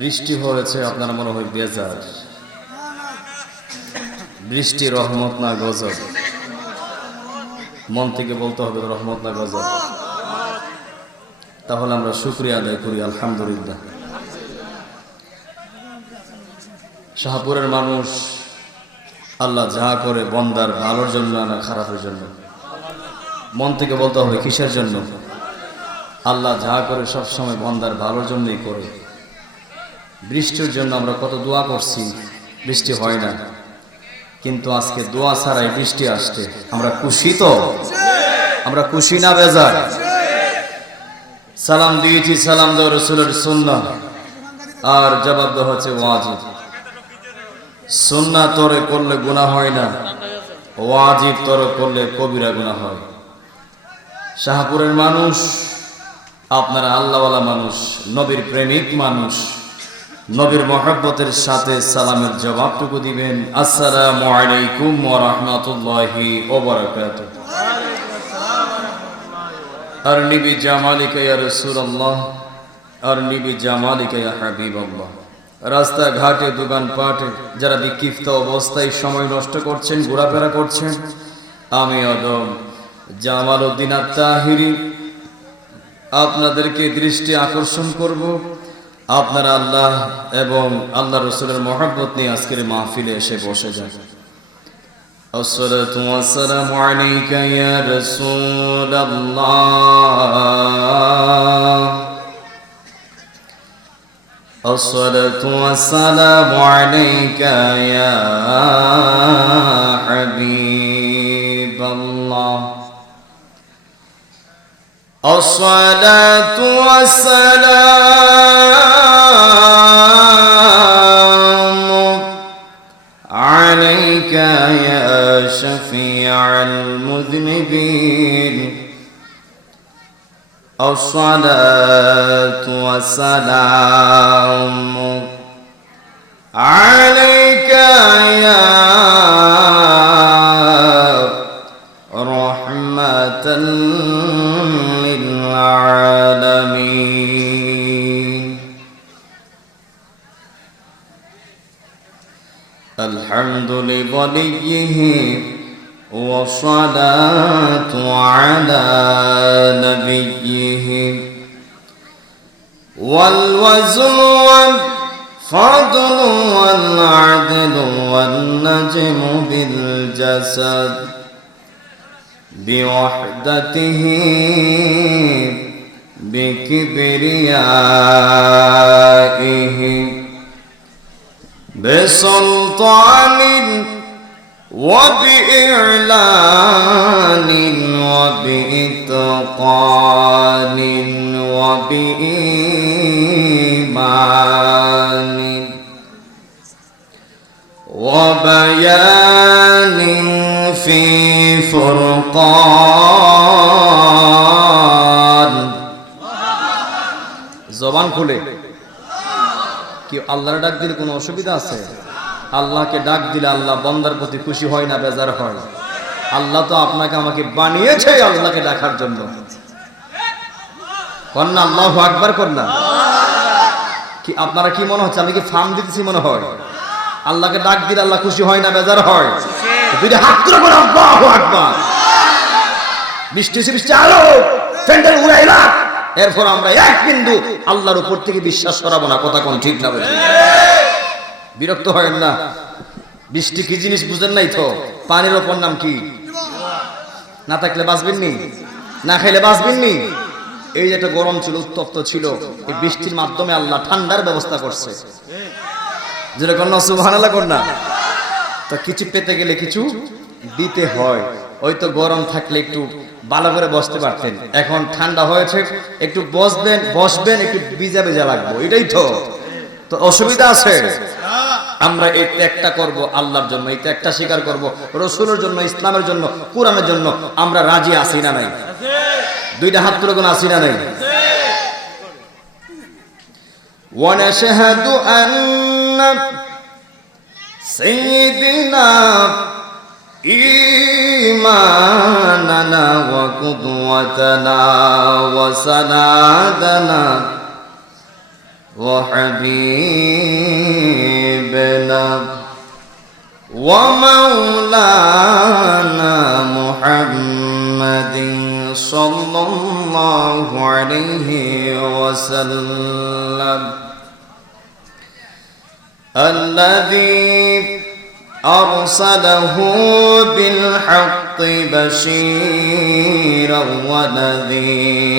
বৃষ্টি হয়েছে, আপনার মনে হয় বেজার। বৃষ্টি রহমত না গজব? মন থেকে বলতে হবে রহমত না গজব। তাহলে আমরা শুক্রিয়া আদায় করি, আলহামদুলিল্লাহ। শাহপুরের মানুষ আল্লাহ যা করে, বন্দার ভালোর জন্য না খারাপের জন্য? মন থেকে বলতে হবে কিসের জন্য? আল্লাহ যা করে সব সময় বন্দার ভালোর জন্যই করে। বৃষ্টির জন্য আমরা কত দোয়া করছি, বৃষ্টি হয় না। কিন্তু আজকে দোয়া ছাড়াই বৃষ্টি আসছে। আমরা খুশি তো? আমরা খুশি না বেজার? সালাম দিয়েছি, সালাম দেওয়া রসুলের সুন্না আর জবাব দেওয়া হচ্ছে ওয়াজিব। সুন্না তরে করলে গুণা হয় না। ওয়াজিব তরে করলে কবিরা গুণা হয়। শাহপুরের মানুষ, আপনারা আল্লাহওয়ালা মানুষ, নবীর প্রেমিক মানুষ। নবীর মহব্বতের সাথে সালামের জবাবটুকু দিবেন। আসসালামু আলাইকুম ওয়া রাহমাতুল্লাহি ওয়া বারাকাতুহু। আর নিবি জামালিকা ইয়া রাসূলুল্লাহ আর নিবি জামালিকা ইয়া হাবিবাল্লাহ। রাস্তা ঘাটে দোকান পাটে যারা বিক্ষিপ্ত অবস্থায় সময় নষ্ট করছেন, ঘোরাফেরা করছেন, আমি অদম জামাল উদ্দিন আত্মাহিরি আপনাদেরকে দৃষ্টি আকর্ষণ করব। আপনারা আল্লাহ এবং আল্লাহ রসুলের মহব্বত নিয়ে আজকের মাহফিলে এসে বসে যান الصلاة والسلام عليك يا رسول الله الصلاة والسلام عليك يا حبيب الله الصلاة والسلام الصلاة والسلام عليك يا رحمة للعالمين. الحمد لوليه والصلاة على نبيه. والوزن والفضل والعدل والنجم بالجسد بوحدته بكبريائه. بسلطان وبإعلان وبإتقان وبإيمان وبيان في فرقان জবান খুলে কি আল্লাহর ডাক দিলে কোনো অসুবিধা আছে আল্লাহকে ডাক দিলে আল্লাহ বন্দার প্রতি খুশি হয় না, বেজার হয়। আল্লাহ তো আপনাকে আমাকে বানিয়েছে আল্লাহকে ডাকার জন্য। কন্যা আল্লাহ আকবার কন্যা কি, আপনারা কি মনে হচ্ছে? আমি কি ফার্ম দিতেছি মনে হয়? আল্লাহকে ডাক দিলে আল্লাহ খুশি হয় না, বেজার হয়। হাত বৃষ্টি আলো এরপর আমরা এক বিন্দু আল্লাহর উপর থেকে বিশ্বাস করাবো না, কথা কোন ঠিক না বলে। বিরক্ত হয় না। বৃষ্টি কি জিনিস বুঝেন নাই তো? পানির ওপর নাম কি? না থাকলে বাঁচবেন নি? না খাইলে বাঁচবেন নি? এই যে একটা গরম ছিল, উত্তপ্ত ছিল, এই বৃষ্টির মাধ্যমে আল্লাহ ঠান্ডার ব্যবস্থা করছে। যেটা কন্যা সুবহানাল্লাহ না। তো কিছু পেতে গেলে কিছু দিতে হয়। ওই তো গরম থাকলে একটু ভালো করে বসতে পারতেন। এখন ঠান্ডা হয়েছে, একটু বসবেন বসবেন, একটু ভিজা ভিজা লাগবো। এটাই তো। তো অসুবিধা আছে? আমরা এই ত্যাগটা করব আল্লাহর জন্য এই ত্যাগটা স্বীকার করব রসুলের জন্য ইসলামের জন্য কোরআনের জন্য আমরা রাজি আছি না নাই দুইটা হাত তুলে কোনো আছি না নাই ونشهد أن سيدنا إيماننا وقدوتنا وسنادنا وحبيبنا ومولانا محمد صلى الله عليه وسلم. الذي أرسله بالحق بشيرا ونذيرا.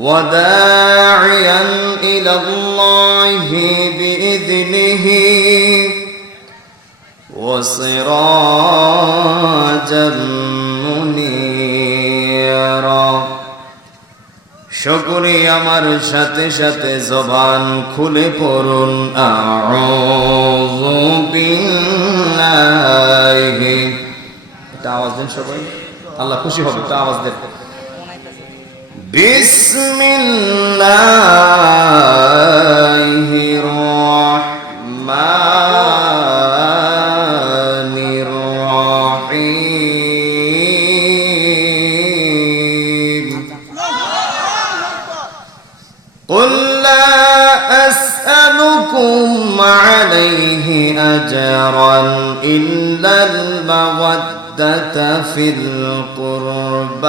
وداعيا إلى الله بإذنه وسراجا منيرا শুকরি আমার সাথে সাথে জবান খুলে পড়ুন আউযু বিল্লাহি এটা আওয়াজ দেন সবাই আল্লাহ খুশি হবে এটা আওয়াজ দেন بسم الله الرحمن الرحيم. قل لا أسألكم عليه أجرا إلا المودة في القربان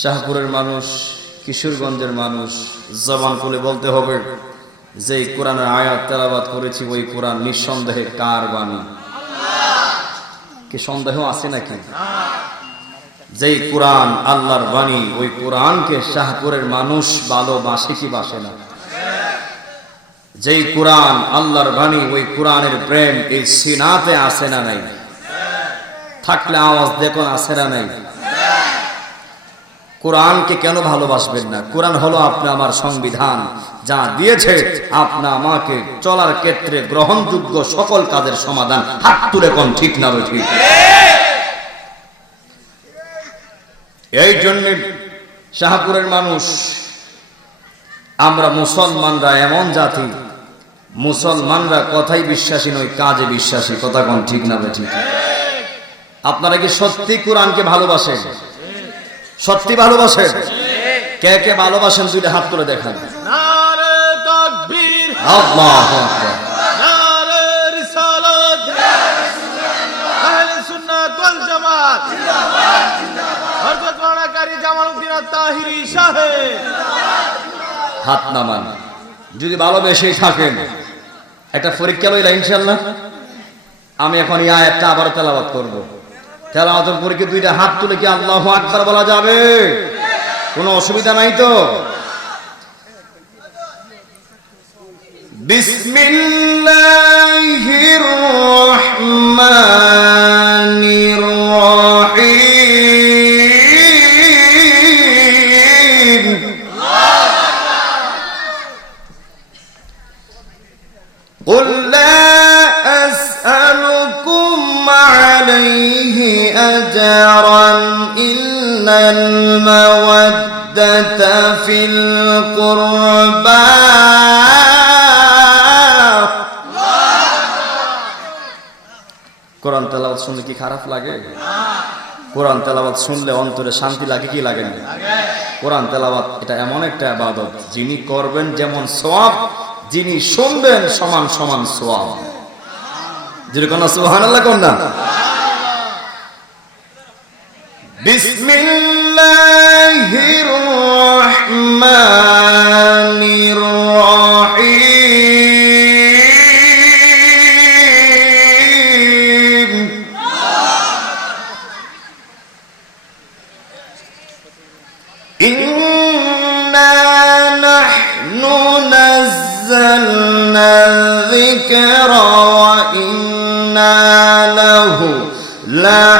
শাহপুরের মানুষ, কিশোরগঞ্জের মানুষ, জবান খুলে বলতে হবে যে কোরআনের আয়াত তেলাবাদ করেছি, ওই কোরআন নিঃসন্দেহে কার বাণী? কি সন্দেহ আছে নাকি? যেই কোরআন আল্লাহর বাণী, ওই কোরআনকে শাহপুরের মানুষ ভালোবাসে কি বাসে না? যেই কোরআন আল্লাহর বাণী, ওই কোরআনের প্রেম এই সিনাতে আসে না নাই? থাকলে আওয়াজ দেখুন, আসে না নাই? কোরআনকে কেন ভালোবাসবেন না? কোরআন হলো আপনি আমার সংবিধান, যা দিয়েছে আপনা আমাকে চলার ক্ষেত্রে গ্রহণযোগ্য সকল কাজের সমাধান। হাত তুলে কোন ঠিক না ঠিক এই জন্য শাহপুরের মানুষ, আমরা মুসলমানরা এমন জাতি, মুসলমানরা কথাই বিশ্বাসী নয় কাজে বিশ্বাসী। কথা কোন ঠিক না ঠিক আপনারা কি সত্যি কোরআনকে ভালোবাসেন? সত্যি ভালোবাসেন? কে কে ভালোবাসেন, দুইটা হাত তুলে দেখান। হাত নামান। যদি ভালোবেসেই থাকেন, একটা পরীক্ষা লইলা ইনশাল্লাহ আমি এখন এই আয়াতটা আবার তেলাওয়াত করব। তেলাওয়াতের পরে কি দুইটা হাত তুলে কি আল্লাহ আকবার বলা যাবে? কোনো অসুবিধা নাই তো? বিসমিল্লাহির রহমানির إلا المودة في القربى কোরআন তেলাওয়াত শুনলে কি খারাপ লাগে কোরআন তেলাওয়াত শুনলে অন্তরে শান্তি লাগে কি লাগে না কোরআন তেলাওয়াত এটা এমন একটা আবাদত যিনি করবেন যেমন সওয়াব যিনি শুনবেন সমান সমান সোয়াব যেরকম সুহান আল্লাহ কোন بسم الله الرحمن الرحيم. إنا نحن نزلنا الذكر وإنا له لا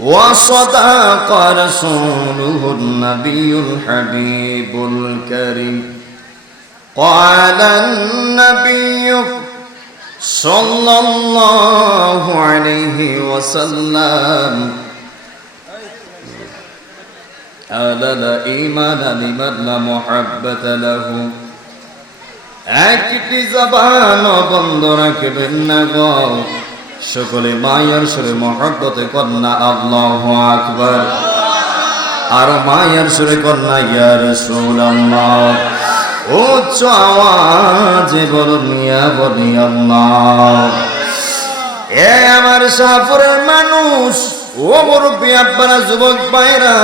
وصدق رسوله النبي الحبيب الكريم قال النبي صلى الله عليه وسلم ألا لا إيمان لمن لا محبة له একটি জবান বন্ধ রাখবেন না গো সকলে মায়ের সুরে মহব্বতে কন্যা, আল্লাহ আকবর। আর মায়ের সুরে কন্যা ইয়ার সুলাল্লাহ উচ্চ আওয়াজে বলুন বলি আল্লাহ এ আমার শাহপুরের মানুষ, ও মুরব্বী আব্বারা যুবক ভাইরা,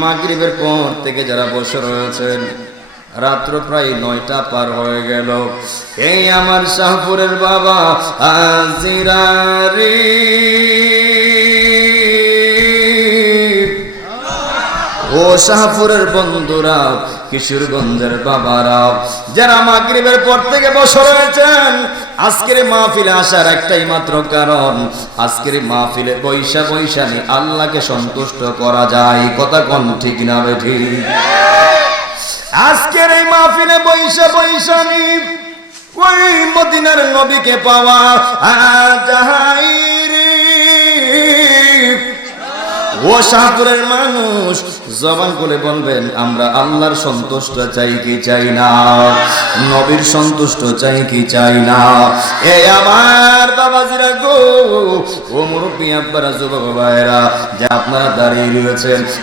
মাগরিবের পর থেকে যারা বসে রয়েছেন রাত্র প্রায় নয়টা পার হয়ে গেল। এই আমার শাহপুরের বাবা হাজিরারি ও শাহপুরের বন্ধুরা, কিশোরগঞ্জের বাবারা, যারা মাগরিবের পর থেকে বসে রয়েছেন, আজকের মাহফিলে আসার একটাই মাত্র কারণ, আজকের এই পয়সা পয়সা নিয়ে আল্লাহকে সন্তুষ্ট করা যায়। কথা কোন ঠিক না বে ঠিক? আজকের এই মাহফিলে বৈশা বৈশানি ওই মদিনার নবীকে পাওয়া ও শাহপুরের মানুষ, জবান করে বলবেন, আমরা আল্লাহর সন্তুষ্ট চাই কি চাই না? নবীর সন্তুষ্ট চাই কি চাই না? এ আমার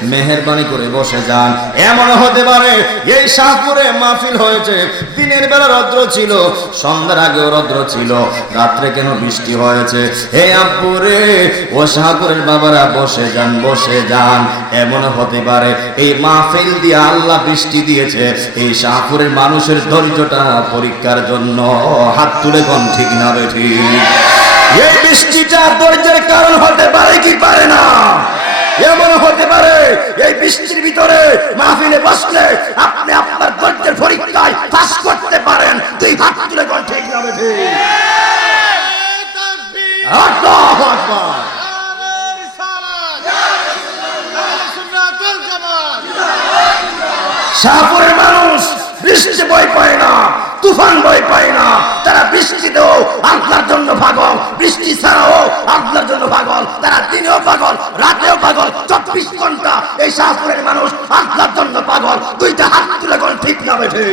মেহেরবানি করে বসে যান। এমন হতে পারে, এই শাহপুরে মাহফিল হয়েছে। দিনের বেলা ছিল, সন্ধ্যার আগেও ছিল, রাত্রে কেন বৃষ্টি হয়েছে? হে ও শাহপুরের বাবারা, বসে যান বসে যান। এমন হতে পারে, এই মাহফিল দিয়ে আল্লাহ বৃষ্টি দিয়েছে, এই শাহপুরের মানুষের ধৈর্যটা পরীক্ষার জন্য হাত তুলে ঠিক না বে ঠিক? এই বৃষ্টিটা ধৈর্যের কারণ হতে পারে কি পারে না? এমন হতে পারে, এই বৃষ্টির ভিতরে মাহফিলে বসলে আপনি আপনার ধৈর্যের পরীক্ষায় পাস করতে পারেন। দুই হাত তুলে কোন ঠিক না বে ঠিক আল্লাহু আকবার। নারে রিসালাত আহলে সুন্নাত ওয়াল জামাত শাহপুরের মানুষ বৃষ্টি বই পায় না। তুফান ভয় পায় না। তারা বৃষ্টিতেও আল্লাহর জন্য পাগল। বৃষ্টি ছাড়াও আল্লাহর জন্য পাগল। তারা দিনেও পাগল, রাতেও পাগল, চব্বিশ ঘণ্টা এই শাহপুরের মানুষ আল্লাহর জন্য পাগল। দুইটা হাত তুলে ঠিক না বেঠে?